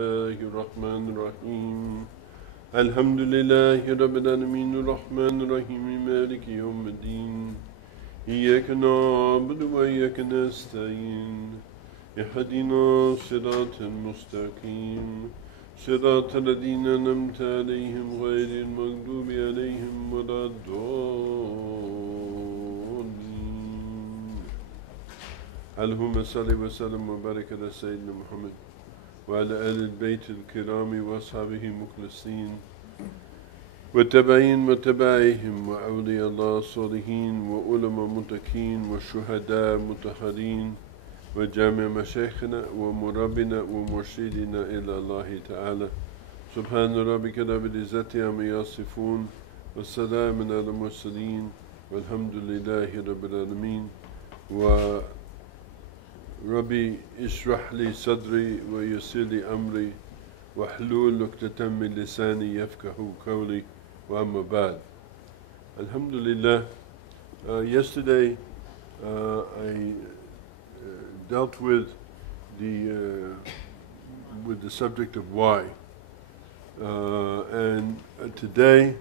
الله الرحمن الرحيم الحمد لله رب العالمين الرحمن الرحيم مالك يوم الدين إياك نعبد وإياك نستعين اهدنا الصراط المستقيم صراط الذين أنعمت عليهم غير المغضوب عليهم ولا الضالين اللهم صل وسلم وبارك على سيدنا محمد وعلى آل البيت الكرام وأصحابه المخلصين والتابعين وتبعهم وأولياء الله الصالحين وعلماء متقين والشهداء مطهرين وجامع مشايخنا ومربنا ومرشدنا إلى الله تعالى سبحان ربك رب العزة عما يصفون والسلام على المرسلين والحمد لله رب العالمين ربي اشرح لي صدري ويسر لي أمري واحلل عقدة من لساني يفقه قولي وأما بعد. Alhamdulillah, yesterday I dealt with the subject of why, and today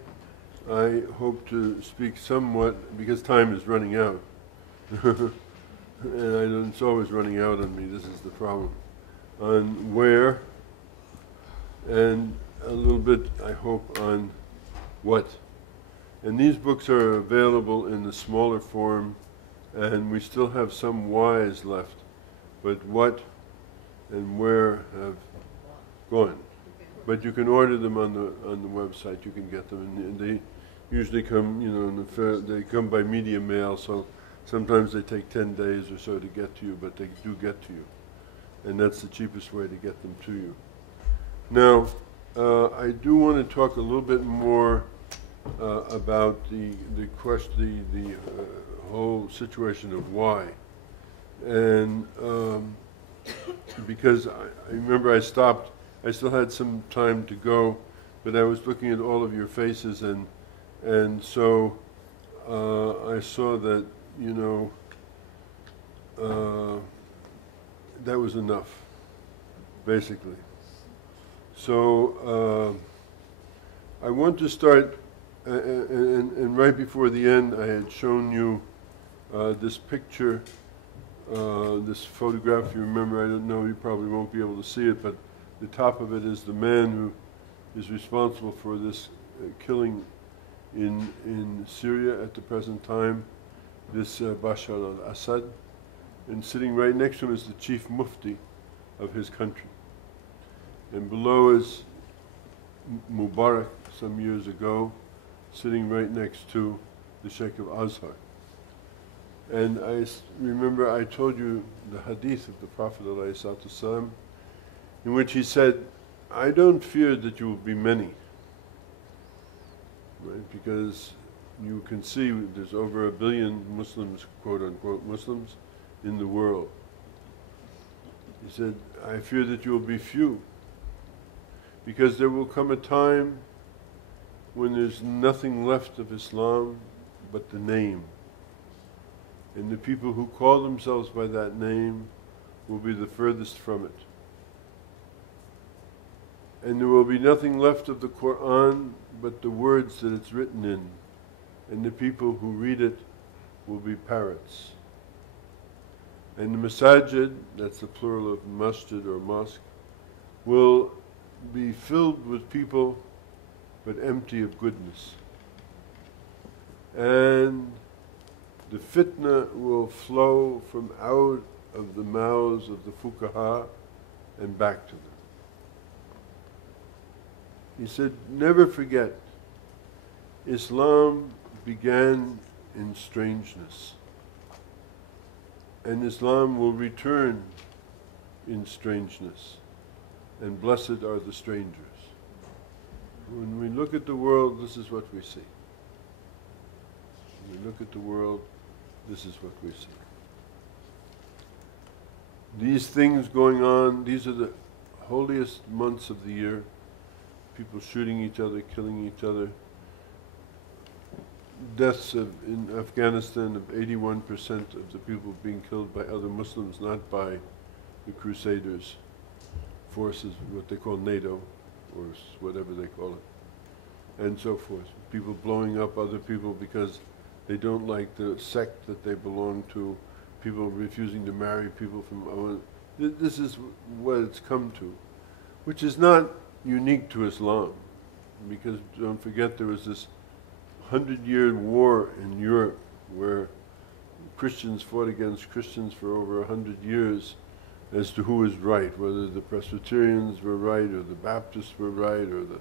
I hope to speak somewhat, because time is running out. And it's always running out on me, this is the problem, on where, and a little bit, I hope, on what. And these books are available in the smaller form, and we still have some whys left, but what and where have gone. But you can order them on the website, you can get them, and they usually come, they come by media mail, so sometimes they take 10 days or so to get to you, but they do get to you. And that's the cheapest way to get them to you. Now, I do want to talk a little bit more about the whole situation of why. And because I remember I stopped, I still had some time to go, but I was looking at all of your faces, and so I saw that that was enough, basically. So I want to start, and right before the end I had shown you this picture, this photograph. You remember, I don't know, you probably won't be able to see it, but the top of it is the man who is responsible for this killing in Syria at the present time, this Bashar al-Assad, and sitting right next to him is the chief mufti of his country. And below is Mubarak, some years ago, sitting right next to the Sheikh of Azhar. And I remember I told you the hadith of the Prophet ﷺ, in which he said, I don't fear that you will be many. Right? Because you can see there's over 1 billion Muslims, quote-unquote Muslims, in the world. He said, I fear that you will be few, because there will come a time when there's nothing left of Islam but the name. And the people who call themselves by that name will be the furthest from it. And there will be nothing left of the Quran but the words that it's written in, and the people who read it will be parrots. And the masajid, that's the plural of masjid or mosque, will be filled with people but empty of goodness. And the fitna will flow from out of the mouths of the fuqaha and back to them. He said, never forget, Islam began in strangeness, and Islam will return in strangeness, and blessed are the strangers. When we look at the world, this is what we see. When we look at the world, this is what we see. These things going on, these are the holiest months of the year. People shooting each other, killing each other. Deaths in Afghanistan of 81% of the people being killed by other Muslims, not by the Crusaders. forces, what they call NATO, or whatever they call it, and so forth. People blowing up other people because they don't like the sect that they belong to, people refusing to marry people from... This is what it's come to, which is not unique to Islam, because don't forget there was this 100-year war in Europe where Christians fought against Christians for over 100 years as to who was right, whether the Presbyterians were right or the Baptists were right, or the,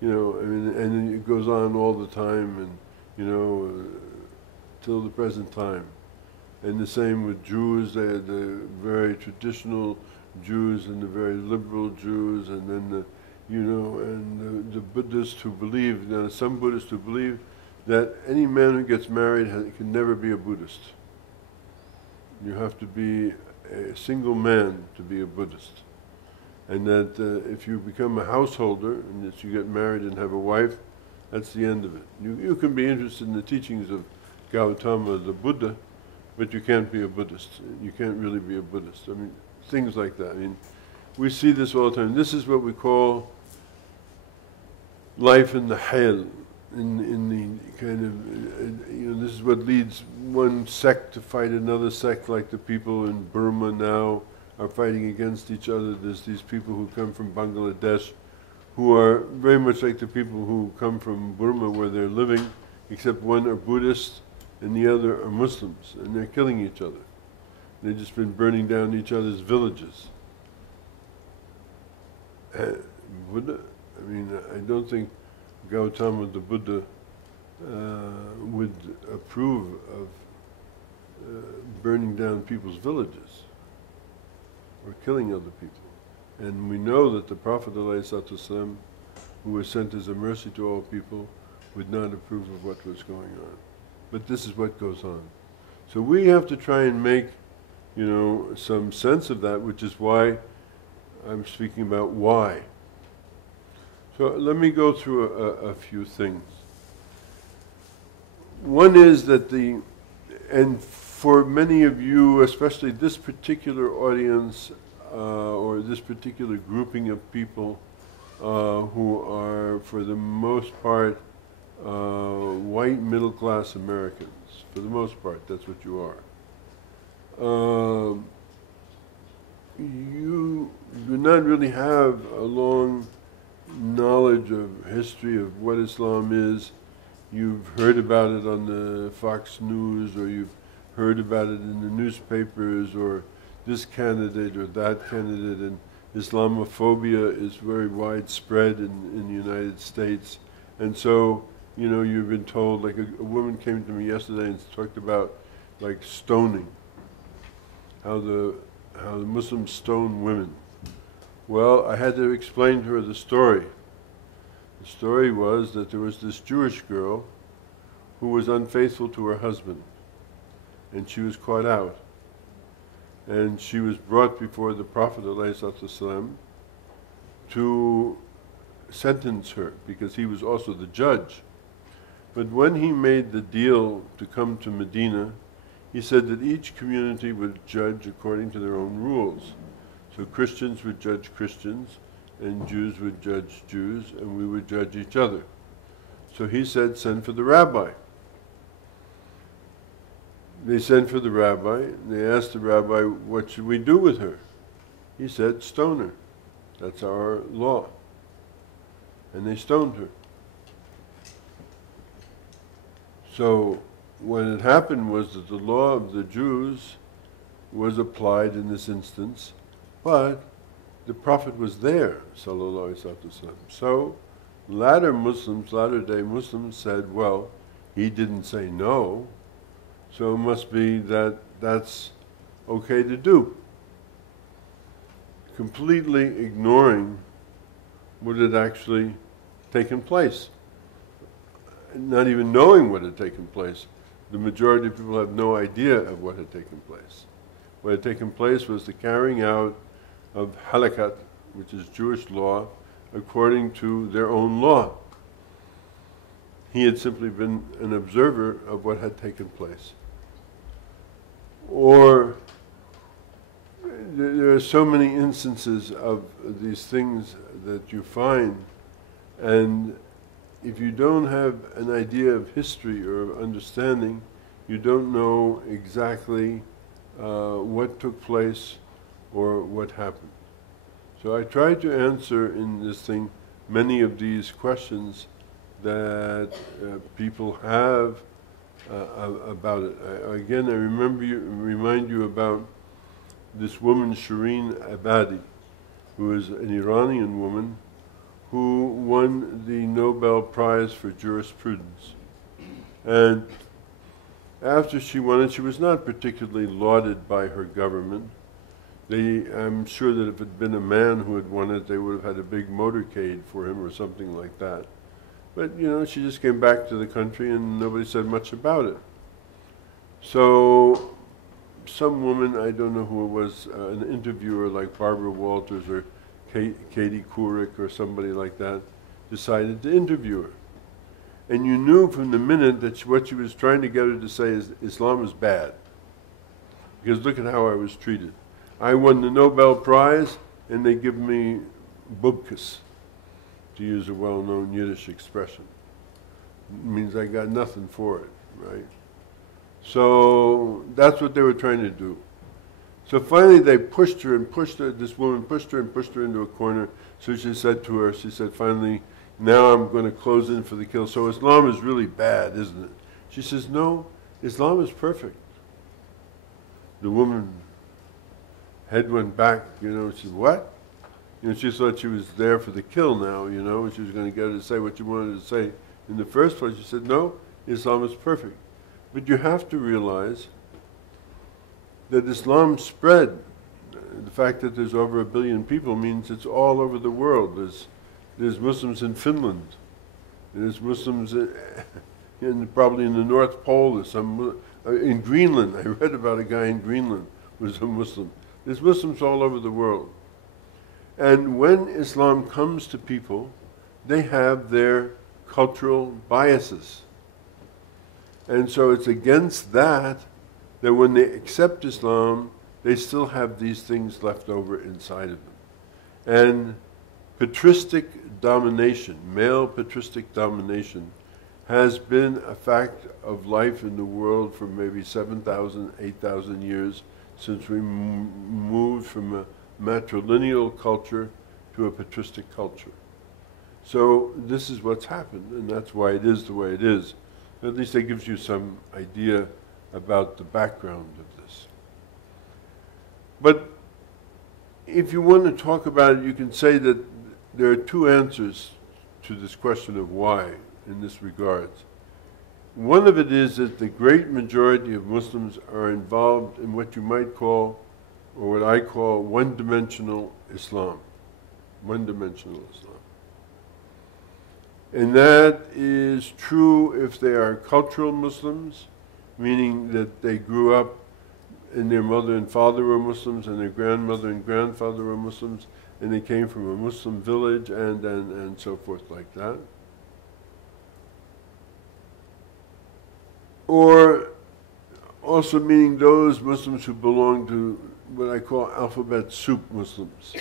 you know, I mean, and it goes on all the time, and, you know, till the present time. And the same with Jews, they had the very traditional Jews and the very liberal Jews, and then the, you know, and the Buddhists who believe, now some Buddhists who believe that any man who gets married can never be a Buddhist. You have to be a single man to be a Buddhist. And that if you become a householder, and that you get married and have a wife, that's the end of it. You can be interested in the teachings of Gautama, the Buddha, but you can't be a Buddhist. You can't really be a Buddhist. I mean, things like that. I mean, we see this all the time. This is what we call life in the hell, in the kind of, you know, this is what leads one sect to fight another sect, like the people in Burma now are fighting against each other. There's these people who come from Bangladesh who are very much like the people who come from Burma where they're living, except one are Buddhists and the other are Muslims, and they're killing each other. They've just been burning down each other's villages. Buddha, I mean, I don't think Gautama the Buddha would approve of burning down people's villages or killing other people. And we know that the Prophet ﷺ, who was sent as a mercy to all people, would not approve of what was going on. But this is what goes on. So we have to try and make, you know, some sense of that, which is why I'm speaking about why. So let me go through a few things. One is that and for many of you, especially this particular audience, or this particular grouping of people who are, for the most part, white middle-class Americans. For the most part, that's what you are. You do not really have a long knowledge of history of what Islam is. You've heard about it on the Fox News, or you've heard about it in the newspapers, or this candidate or that candidate, and Islamophobia is very widespread in the United States. And so, you know, you've been told, like a woman came to me yesterday and talked about like stoning, how the Muslims stone women. Well, I had to explain to her the story. The story was that there was this Jewish girl who was unfaithful to her husband, and she was caught out. And she was brought before the Prophet ﷺ to sentence her, because he was also the judge. But when he made the deal to come to Medina, he said that each community would judge according to their own rules. So Christians would judge Christians, and Jews would judge Jews, and we would judge each other. So he said, send for the rabbi. They sent for the rabbi, and they asked the rabbi, what should we do with her? He said, stone her. That's our law. And they stoned her. So what had happened was that the law of the Jews was applied in this instance, but the Prophet was there, sallallahu alaihi wasallam. So latter-day Muslims said, well, he didn't say no, so it must be that that's okay to do. Completely ignoring what had actually taken place. Not even knowing what had taken place. The majority of people have no idea of what had taken place. What had taken place was the carrying out of halakat, which is Jewish law, according to their own law. He had simply been an observer of what had taken place. Or there are so many instances of these things that you find, and if you don't have an idea of history or of understanding, you don't know exactly what took place or what happened. So I try to answer in this thing many of these questions that people have about it. Again, I remind you about this woman, Shireen Abadi, who is an Iranian woman who won the Nobel Prize for Jurisprudence. And after she won it, she was not particularly lauded by her government. I'm sure that if it had been a man who had won it, they would have had a big motorcade for him or something like that. But, you know, she just came back to the country and nobody said much about it. So some woman, I don't know who it was, an interviewer like Barbara Walters or Katie Couric or somebody like that, decided to interview her. And you knew from the minute that what she was trying to get her to say is Islam is bad. Because look at how I was treated. I won the Nobel Prize and they give me bubkas, to use a well-known Yiddish expression. It means I got nothing for it, right? So that's what they were trying to do. So finally they pushed her and pushed her, this woman pushed her and pushed her into a corner. So she said to her, she said, finally, now I'm going to close in for the kill. So Islam is really bad, isn't it? She says, no, Islam is perfect. The woman head went back, you know, she said, what? You know, she thought she was there for the kill now, you know, and she was going to get her to say what she wanted to say. In the first place, she said, no, Islam is perfect. But you have to realize that Islam spread. The fact that there's over 1 billion people means it's all over the world. There's Muslims in Finland. There's Muslims probably in the North Pole. There's some in Greenland. I read about a guy in Greenland who was a Muslim. There's Muslims all over the world. And when Islam comes to people, they have their cultural biases. And so it's against that when they accept Islam, they still have these things left over inside of them. And patristic domination, male patristic domination, has been a fact of life in the world for maybe 7,000, 8,000 years since we moved from a matrilineal culture to a patristic culture. So this is what's happened, and that's why it is the way it is. At least that gives you some idea about the background of this. But if you want to talk about it, you can say that there are two answers to this question of why in this regard. One of it is that the great majority of Muslims are involved in what you might call, or what I call, one-dimensional Islam. One-dimensional Islam. And that is true if they are cultural Muslims, meaning that they grew up and their mother and father were Muslims and their grandmother and grandfather were Muslims and they came from a Muslim village and so forth like that. Or also meaning those Muslims who belong to what I call alphabet soup Muslims.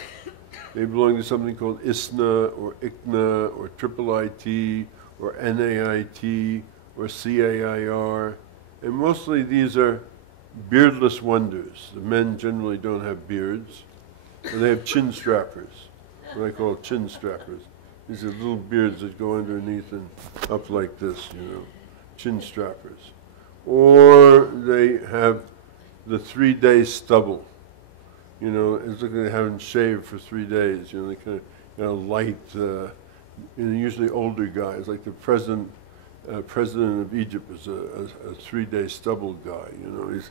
They belong to something called ISNA or ICNA or IIIT or NAIT or CAIR. And mostly these are beardless wonders. The men generally don't have beards. And they have chin strappers, what I call chin strappers. These are little beards that go underneath and up like this, you know, chin strappers. Or they have the 3-day stubble. You know, it's like they haven't shaved for 3 days. You know, they kind of light, usually older guys, like the president of Egypt is a 3-day stubble guy. You know,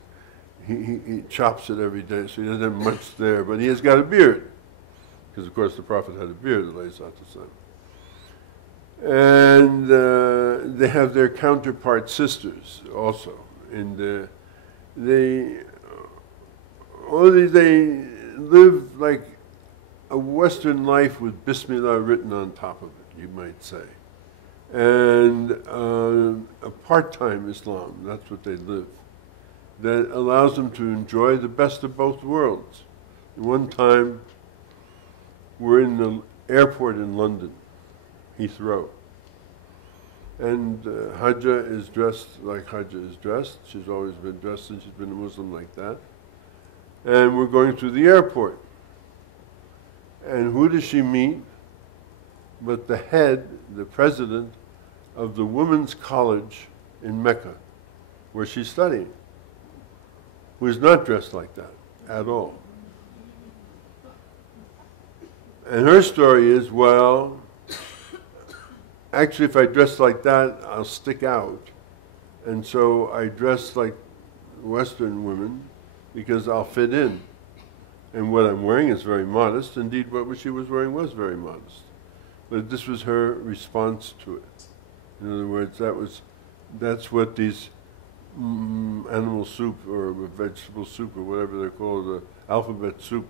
he chops it every day, so he doesn't have much there, but he has got a beard, because of course the Prophet had a beard, alayhi salatu wasalam. And they have their counterpart sisters also, and they live like a Western life with Bismillah written on top of it, you might say. And a part-time Islam, that's what they live, that allows them to enjoy the best of both worlds. One time, we're in the airport in London, Heathrow. And Hajjah is dressed like Hajjah is dressed. She's always been dressed since she's been a Muslim like that. And we're going through the airport. And who does she meet? But the head, the president of the Women's College in Mecca, where she's studying, who is not dressed like that at all. And her story is, well, actually, if I dress like that, I'll stick out. And so I dress like Western women because I'll fit in. And what I'm wearing is very modest. Indeed, what she was wearing was very modest. But this was her response to it. In other words, that's what these animal soup or vegetable soup or whatever they're called, alphabet soup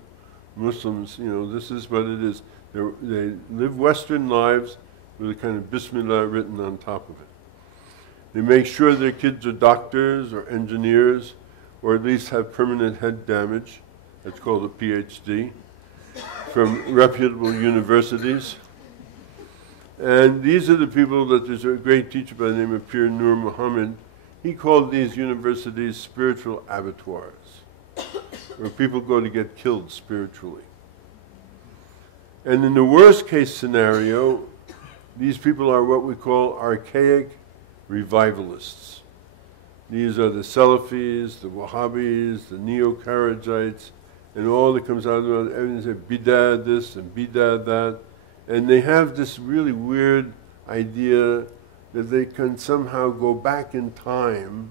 Muslims, this is what it is. They live Western lives with a kind of Bismillah written on top of it. They make sure their kids are doctors or engineers, or at least have permanent head damage. That's called a PhD, from reputable universities. And these are the people that there's a great teacher by the name of Pir Nur Muhammad. He called these universities spiritual abattoirs, where people go to get killed spiritually. And in the worst case scenario, these people are what we call archaic revivalists. These are the Salafis, the Wahhabis, the Neo-Kharijites, and all that comes out of it. Everything says bidah this and bidah that. And they have this really weird idea that they can somehow go back in time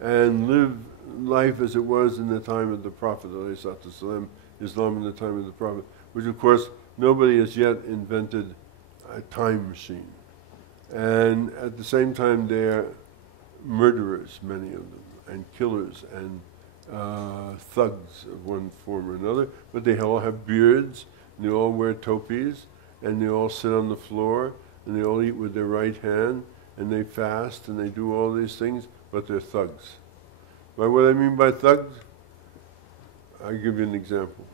and live life as it was in the time of the Prophet, Islam in the time of the Prophet, which of course nobody has yet invented a time machine. And at the same time they're murderers, many of them, and killers, and thugs of one form or another, but they all have beards, and they all wear topis, and they all sit on the floor, and they all eat with their right hand, and they fast, and they do all these things, but they're thugs. By what I mean by thugs, I'll give you an example.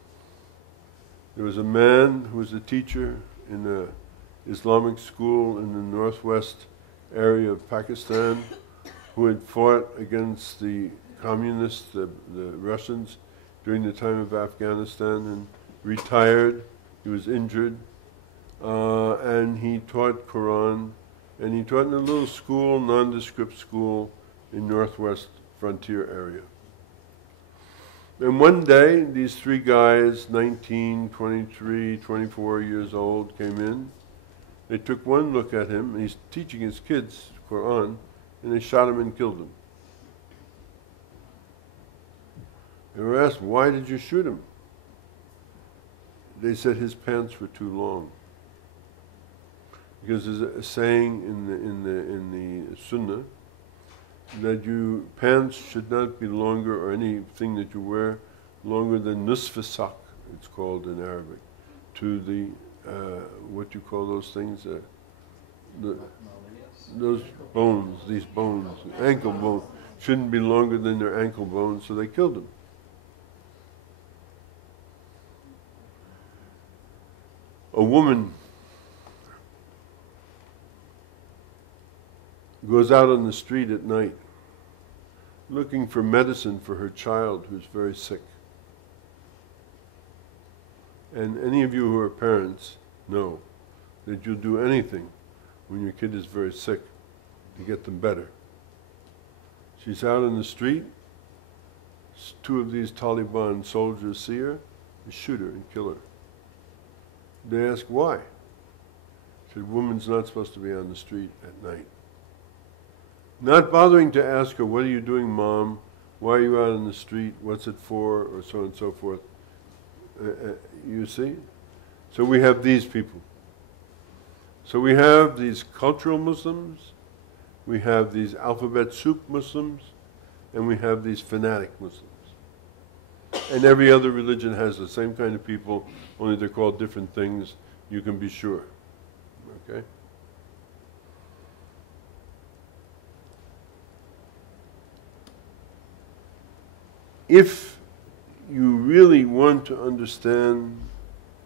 There was a man who was a teacher in an Islamic school in the northwest area of Pakistan who had fought against the communists, the Russians, during the time of Afghanistan, and retired. He was injured, and he taught Quran, and he taught in a little school, nondescript school in northwest frontier area. And one day, these three guys, 19, 23, 24 years old, came in. They took one look at him, and he's teaching his kids Quran, and they shot him and killed him. They were asked, why did you shoot him? They said his pants were too long. Because there's a saying in the Sunnah that pants should not be longer, or anything that you wear, longer than nusf sak, it's called in Arabic, to the, what you call those things? Those bones, these bones, ankle bones, shouldn't be longer than their ankle bones, so they killed him. A woman goes out on the street at night looking for medicine for her child who's very sick. And any of you who are parents know that you'll do anything when your kid is very sick to get them better. She's out on the street, two of these Taliban soldiers see her, they shoot her and kill her. They ask why. She said, woman's not supposed to be on the street at night. Not bothering to ask her, what are you doing, Mom? Why are you out on the street? What's it for? Or so on and so forth. You see? So we have these people. So we have these cultural Muslims, we have these alphabet soup Muslims, and we have these fanatic Muslims. And every other religion has the same kind of people, only they're called different things, you can be sure. Okay? If you really want to understand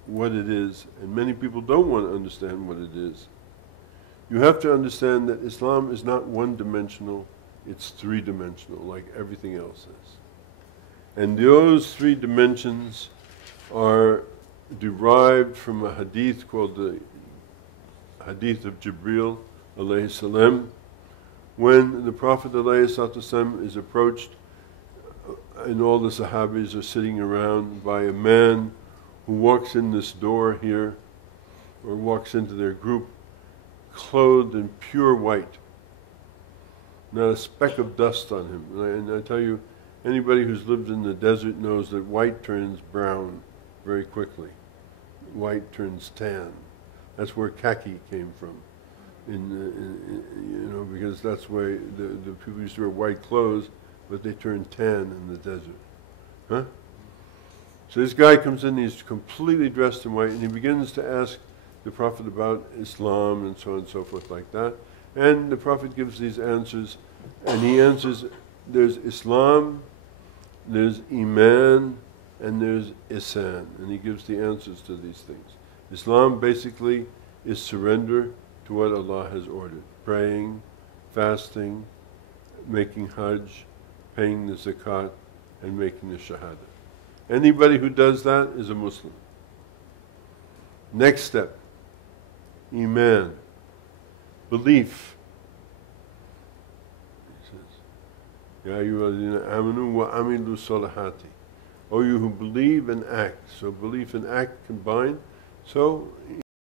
what it is, and many people don't want to understand what it is, you have to understand that Islam is not one-dimensional, it's three-dimensional, like everything else is. And those three dimensions are derived from a hadith called the Hadith of Jibril alayhi salam, when the Prophet alayhi salam is approached and all the Sahabis are sitting around by a man who walks in this door here, or walks into their group, clothed in pure white, not a speck of dust on him. And I tell you, anybody who's lived in the desert knows that white turns brown very quickly. White turns tan. That's where khaki came from, you know, because that's why the people used to wear white clothes, but they turn tan in the desert. Huh? So this guy comes in, he's completely dressed in white, and he begins to ask the Prophet about Islam and so on and so forth like that. And the Prophet gives these answers, and he answers, there's Islam, there's Iman, and there's Ihsan. And he gives the answers to these things. Islam basically is surrender to what Allah has ordered. Praying, fasting, making Hajj, paying the zakat, and making the shahada. Anybody who does that is a Muslim. Next step, Iman, belief. He says, Ya ayyuhalladhina amanu wa amilu salihati. O you who believe and act. So belief and act combined. So